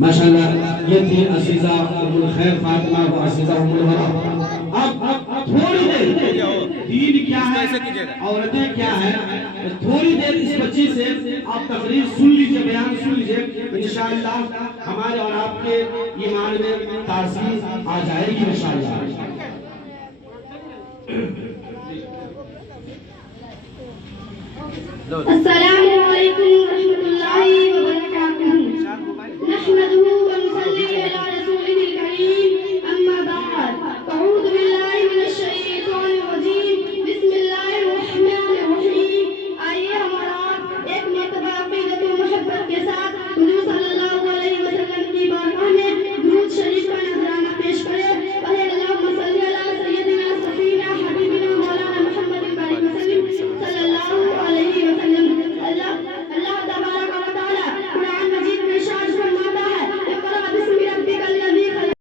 ماشاءاللہ یہ تھی عزیزہ ام الخیر فاطمہ و عزیزہ ام الورا۔ اب تھوڑی دیر دین کیا ہے عورتیں کیا ہے، تھوڑی دیر اس بچی سے آپ تقریر سن لیجئے، بیان سن لیجئے، انشاءاللہ ہمارے اور آپ کے ایمان میں تازگی آ جائے گی انشاءاللہ۔ السلام